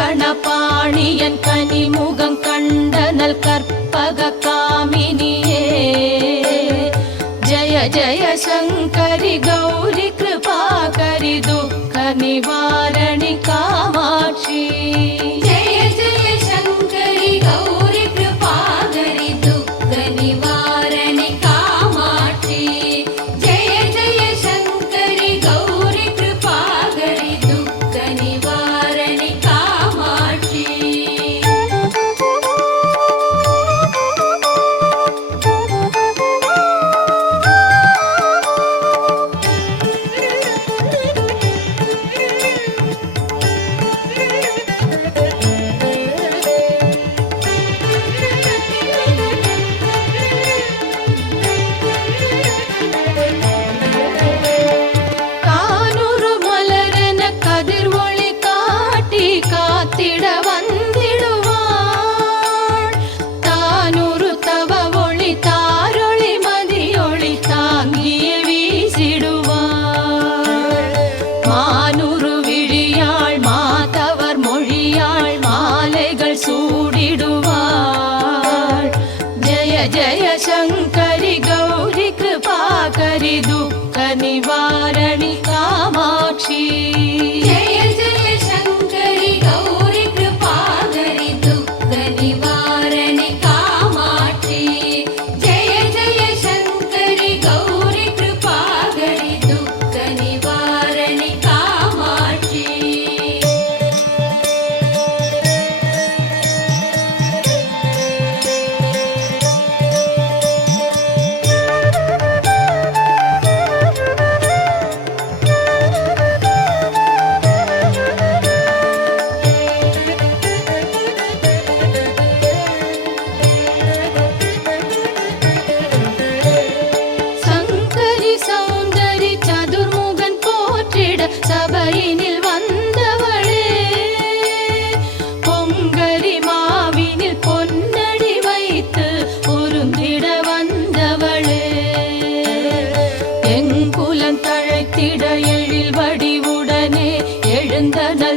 கங்கணபாணியன் கனிமுகம் கண்டனல் கற்பக காமினியே ஜய ஜய சங்கரி கௌரி கிருபாகரி துக்க நிவாரணி காமாட்சி ஜய ஜய சங்கரி கௌரி கிருபாகரி துக்க நிவாரணி காமாட்சி ஜய ஜய சங்கரி கௌரி கிருபாகரி துக்க நிவாரணி காமாட்சி கானூறு மலரென கதிர் ஒளி காட்டி காத்திட வந்திடுவாள் தானூறு தவ ஒளி தாரொளி மதியொளி தாங்கிய வீசிடுவாள் மானூறு விழியாள் மாதவர் மொழியாள் மாலைகள் சூடிடுவாள் ஜய ஜய சங்கரி கௌரி கிருபாகரி துக்க நிவாரணி காமாட்சி ஜய ஜய சங்கரி கௌரி கிருபாகரி துக்க நிவாரணி காமாட்சி ஜய ஜய சங்கரி கௌரி கிருபாகரி துக்க நிவாரணி காமாட்சி சங்கரி சௌந்தரி சதுர்முகன் போற்றிட சபையினில் வந்தவளே பொங்கரி மாவினில் பொன்னடி வைத்து பொருந்திட வந்தவளே எங்குலம் தழைத்திட எழில் வடிவுடனே எழுந்தன